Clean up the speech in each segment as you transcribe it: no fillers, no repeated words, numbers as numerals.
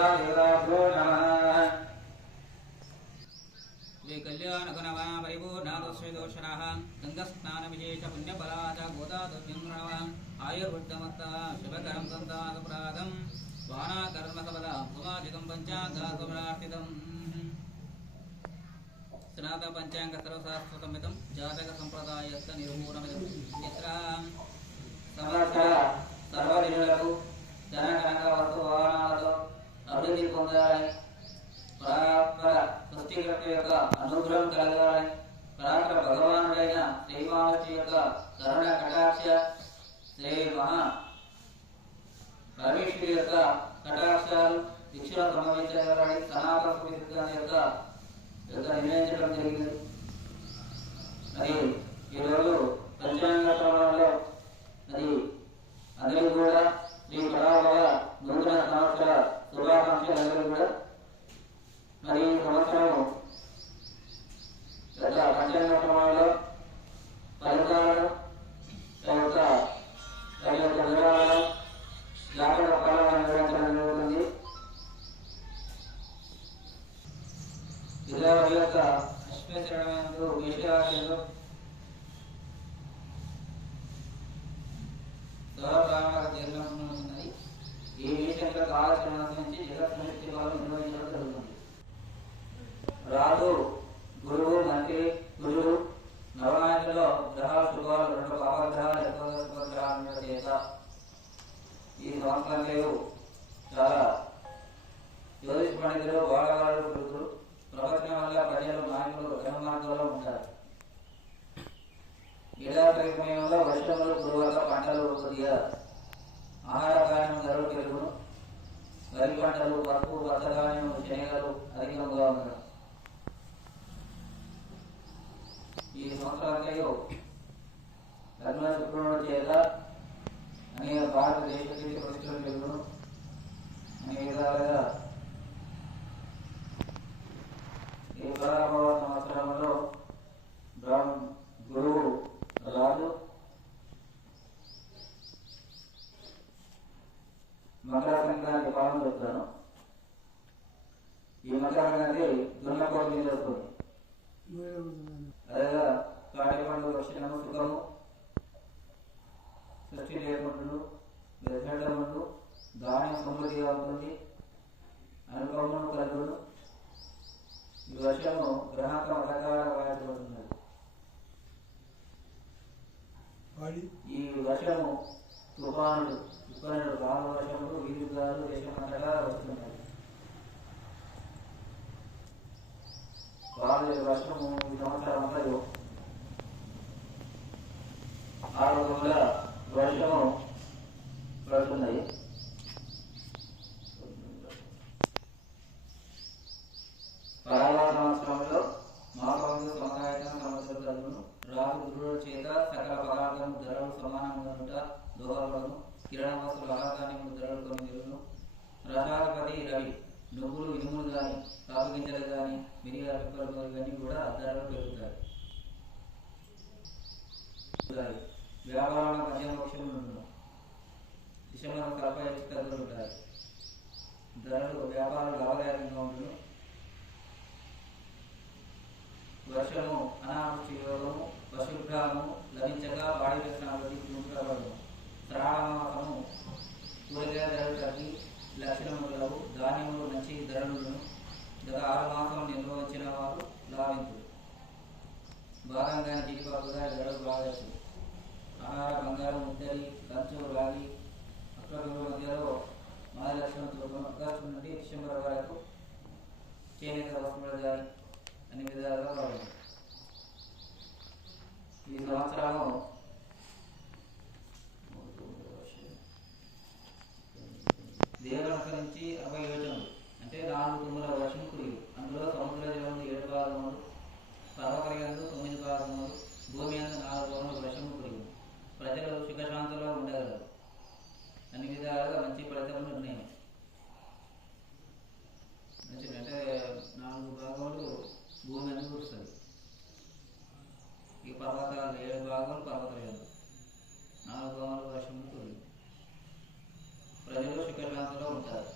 देवताभ्यो नमः। श्री कल्याण गुणवा परिपूर्णादोषाः गंगास्नानविशेष पुण्यफलाद गोदादुर्यं आयुर्वृद्धमत्ता शिवकरं सन्तानपुरादं वाणाकर्मसपदा भुमाजितं पञ्चाङ्गासुरार्थितं स्नात पंचांग सर्वशास्त्रसंहितं जातक संप्रदायस्थ निर्मूलमिदं यत्र సంవత్సర సర్వదినులకు ధనకనక వస్తువాహనాలతో అభివృద్ధి పొందాలని పరాత్పర సృష్టికర్త యొక్క అనుగ్రహం కలగాలని పరాత్పర భగవానుడైన శ్రీమహావిష్ణు యొక్క కరుణ కటాక్ష శ్రీ మహా పరమేశ్వరి యొక్క కటాక్షాలు దీక్షలు సంభవించగలని సనాతన సిద్ధాంత యొక్క నిర్ణయించడం జరిగింది. మరి ఈరోజు పంచాంగ శ్రవణంలో అది అందరికీ కూడా శ్రీ పరాభవ నూతన సంవత్సర శుభాకాంక్షలు అందరూ కూడా. మరి ఈ సంవత్సరం గత పంచాంగ శ్రవణంలో ఫలితాలను యొక్క వివరాలను జాతక ఫలాలను వివరించడం జరుగుతుంది. ఇలా యొక్క అశ్వేశ్వరుడు విషయాలు చేరుకున్నది. ఈ విషయంలో కాలక్రమం నుంచి జగత్ సృష్టి వాళ్ళు నిర్వహించడం జరుగుతుంది. రాజు గురువు మంత్రి కుజుడు నవనాయకుల్లో గ్రహాల శుభాలు రెండు పాపగ్రహాలు ఎక్కువ గ్రహాల చేత ఈ సంవత్సరంలో చాలా జ్యోతిష్ పండితులు బాలవాళ్ళు పురుషులు ప్రపంచం వల్ల ప్రజలు నాయకులు జనమార్గంలో ఉంటారు. ఏడాది సమయంలో వర్షములు కురువక పంటలు కొద్దిగా ఆహార ధాన్యం ధరలు పెరుగును. వరి పంటలు పప్పు వర్షధాన్యం శనగలు అధికంగా ఉండడం. ఈ సంవత్సరాలలో లగ్న శుక్రుడు చేత అనేక భారతదేశ ప్రతిష్టలు పెరుగును. అనేక విధాలుగా ఈ ప్రారంభ సంవత్సరంలో గురువు రాజు మకర సంక్రాంతి పాలన చెప్తాను. ఈ మకర సంక్రాంతి దున్నపోటు మీద వస్తుంది. అదేగా తాటి పండు క్షణము సుఖము సృష్టి లేకుంటుడు వెచ్చడముడు ధాన్యం సమృద్ధిగా ఉంటుంది. అనుభవమును కలుగును. ఈ వర్షము గ్రహాత్మ ప్రకారమైనటువంటి ఈ వర్షము తుఫానులు తుఫానులు రాను వర్షములు వీరుగాలు దేశమంతగా వస్తున్నాయి. వర్షము ఈ సంవత్సరం అంతా 6 రోజుల వర్షము పడుతున్నాయి. పరాభవ సంవత్సరంలో మాపంలో సమాయన సంవత్సరాలను రాజు గురువుల చేత సకల పదార్థము ధరలు సమానంగా దోహదపడను. కిరణ వస్తువుల ఆహారాన్ని ధరలు కొన్ని నిలును. రసాధిపతి రవి నువ్వులు ఇనుములు కానీ కాపు గింజలు కానీ మిరియాల పిప్పలు ఇవన్నీ కూడా ధరలు పెరుగుతాయి. వ్యాపారాల మధ్య మోక్షములు ఉండవు. దిశలో కల్పయుక్తలు ఉంటాయి. ధరలు వ్యాపారాలు లాభదాయకంగా ఉండను. వర్షము అనావృష్టి యోగము పశుగ్రామము లభించగా వాడి వ్యసనాలు గుంటపడము. శ్రావణమాసము కూరగాయల ధరలు తగ్గి లక్షణములు ధాన్యములు మంచి ధరలను గత 6 మాసం నిల్వ వచ్చిన వారు లాభించు. భాగంగా జీడిపప్పుగా ధరలు బాగా ఆహార బంగారం ముద్దరి కంచు రాగి అక్టోబర్ మధ్యలో 4 లక్షల ఆగస్టు నుండి డిసెంబర్ వరకు చేనేత వస్తువులు కానీ అన్ని విధాలుగా రావాలి. ఈ సంవత్సరము దేవుడు అనుసరించి 60 యోజనలు అంటే 4 తుమ్ముల వర్షం కురియు. అందులో సముద్ర జలం 7 భాగములు, పర్వతయందు 9 భాగములు, భూమి అందు 4 భాగములు వర్షము కురియు. ప్రజలు సుఖశాంతిలో ఉండగలరు. అన్ని విధాలుగా మంచి ఫలితములు ఉన్నాయి. అంటే 4 భాగములు భూమి అందు కురుస్తుంది. ఈ పర్వతాలు 7 భాగములు పర్వతయందు 4 భాగములు వర్షము కురియు. ప్రజలు సుఖశాంతిలో ఉంటారు.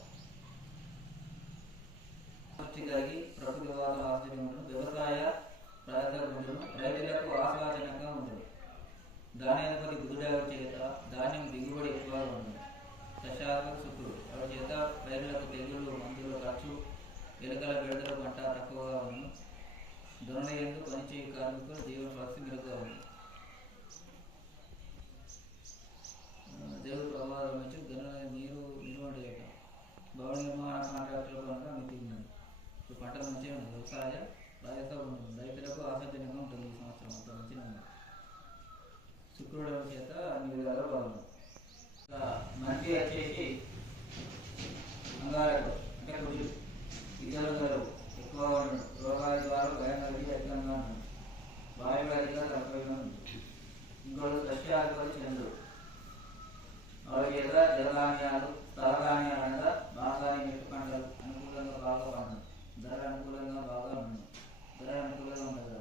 పుష్టి కలిగి ప్రకృతి వాతావరణ ఆశ్చర్యం ఉంటుంది. వ్యవసాయ ప్రయత్నం ఉంటుంది. రైతులకు ఆశాజనకంగా ఉంటుంది. ధాన్యాధిపతి బుధుడవ చేత ధాన్యం దిగుబడి ఎక్కువగా ఉంటుంది. దశాత్మక శుక్రుడు వారి చేత రైతులకు తెగుళ్ళు మందుల ఖర్చు ఎలుకల బెడదల పంట తక్కువగా ఉంది. ధనుల యందు పనిచేయ కార్మికులు జీవన పరిస్థితి మెరుగ్గా ఉంది. దేవుడు ప్రభావం నుంచి ధనుల నీరు నిలువండి యొక్క భవన నిర్మాణ కాంట్రాక్టుల కనుక మితి ఉన్నది. ఇప్పుడు పంట మంచిగా ఉంది. వ్యవసాయ రాజస్థాన్ ఉంటుంది. రైతులకు ఆశాజనకంగా ఉంటుంది. ఈ సంవత్సరం అంత మంచిగా ఉంది. శుక్రుడు చేత అన్ని విధాలుగా బాగుంది. మంచి వచ్చేసి అంగారకుడు అంటే కుజుడు ఇతరులు ఎక్కువగా ఉంటుంది. రోగాల ద్వారా భయం కలిగి అధికంగా ఉంటుంది. వాయువు అధికంగా తక్కువగా ఉంటుంది. ఇంకోటి సస్యాధిపతి చంద్రుడు వారి చేత జలధాన్యాలు తలధాన్యాలు అనగా బాగా మెట్టు పంటలు అనుకూలంగా బాగా పండు. ధర అనుకూలంగా బాగా ఉంటుంది. ధర అనుకూలంగా ఉంటుంది.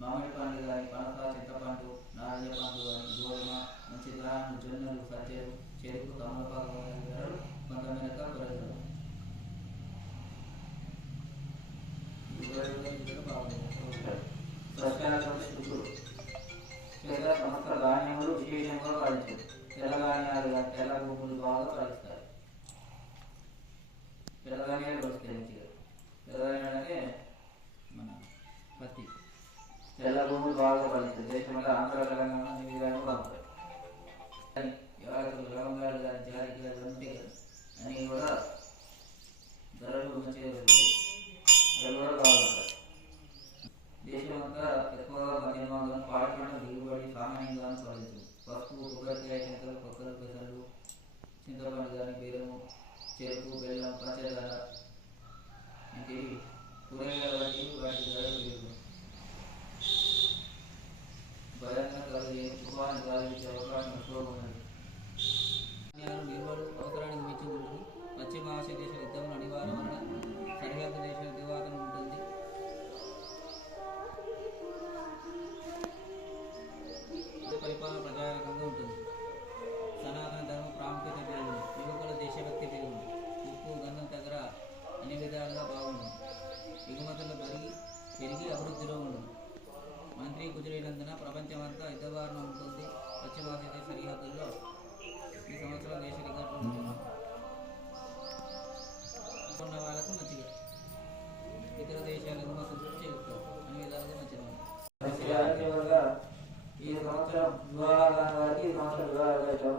మామిడి పండు కానీ పనస చింతపండు నారింజ పండు కానీ గోధుమ మంచి ధాన్యాలు జొన్నలు సజ్జలు చెరుకు తమలపాకు ధరలు కొంతమేరకు పెరుగుతారు. సమస్త ధాన్యములు విశేషంగా ఫలించారు. తెల్లధాన్యాలు తెల్ల భూములు బాగా ఫలిస్తాయి. తెల్లధాన్యాలు వస్తాయి మంచిగా. తెల్లధాన్యాలు అంటే మన పత్తి తెల్ల భూములు బాగా ఫలిస్తాయి. దేశంలో ఆంధ్ర తెలంగాణ అన్ని విధాలుగా బాగుంటాయి. యాలకులు లవంగాలు కానీ జాతికాయలు వంటి అన్నీ కూడా ధరలు మంచిగా పెరుగుతాయి. అవి కూడా బాగుంటాయి. దేశమంతా ఎక్కువగా మధ్యమంగా పాడి పంట దిగుబడి సామాన్యంగా ఫలించింది. పసుపు కొబ్బరికాయ శంకలు కొబ్బరి పెసలు చింతపండు కానీ బెల్లము చెరుకు బెల్లం పంచదార ఇంటి కూరగాయల వంటి వాటి ధరలు పెరుగుతుంది. భయంగా కలిగి తుఫాను గాలించే అవకాశం ఎక్కువగా ఉన్నది. నిల్వలు అవసరానికి మించి ఉంటుంది. పశ్చిమ ఆసియా దేశ యుద్ధంలో అనివార్యం వలన సరిహద్దు దేశాల దివాదన ఉంటుంది. పరిపాలన ప్రజారకంగా ఉంటుంది. సనాతన ధర్మ ప్రాముఖ్యత పెరిగింది. యువకుల దేశభక్తి పెరిగింది. ఉప్పు గంధం దగ్గర అన్ని విధాలుగా బాగుంటుంది. ఎగుమతులు పెరిగి అభివృద్ధిలో ఉంటుంది. మంత్రి కుదిరినందున ప్రపంచమంతా యుద్ధవారణ ఉంటుంది. పశ్చిమాసియా సరిహద్దుల్లో ఈ సంవత్సరం దేశ రికార్డులు ఉంటుంది. ఉన్న వాళ్ళకు మంచిగా ఇతర దేశాల ఎగుమతులు చేస్తారు. అన్ని విధాలుగా మంచిగా ఉంటుంది. ఈ సంవత్సరం వారికి ఈ సంవత్సరం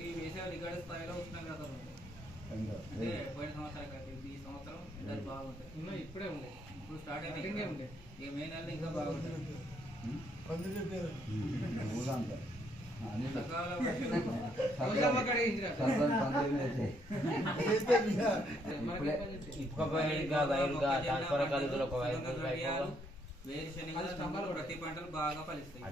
ఈ వేసవి రికార్డు స్థాయిలో ఉష్ణోగ్రత ఉంది. అంటే పోయిన సంవత్సరం కాదు, ఈ సంవత్సరం ఎండలు బాగుంటాయి. ఇప్పుడే ఉంది. ఇప్పుడు స్టార్ట్ అయింది. ఇక మే నెలలో ఇంకా బాగుంటుంది. వేరుశనగలు ప్రతి పంటలు బాగా ఫలిస్తాయి.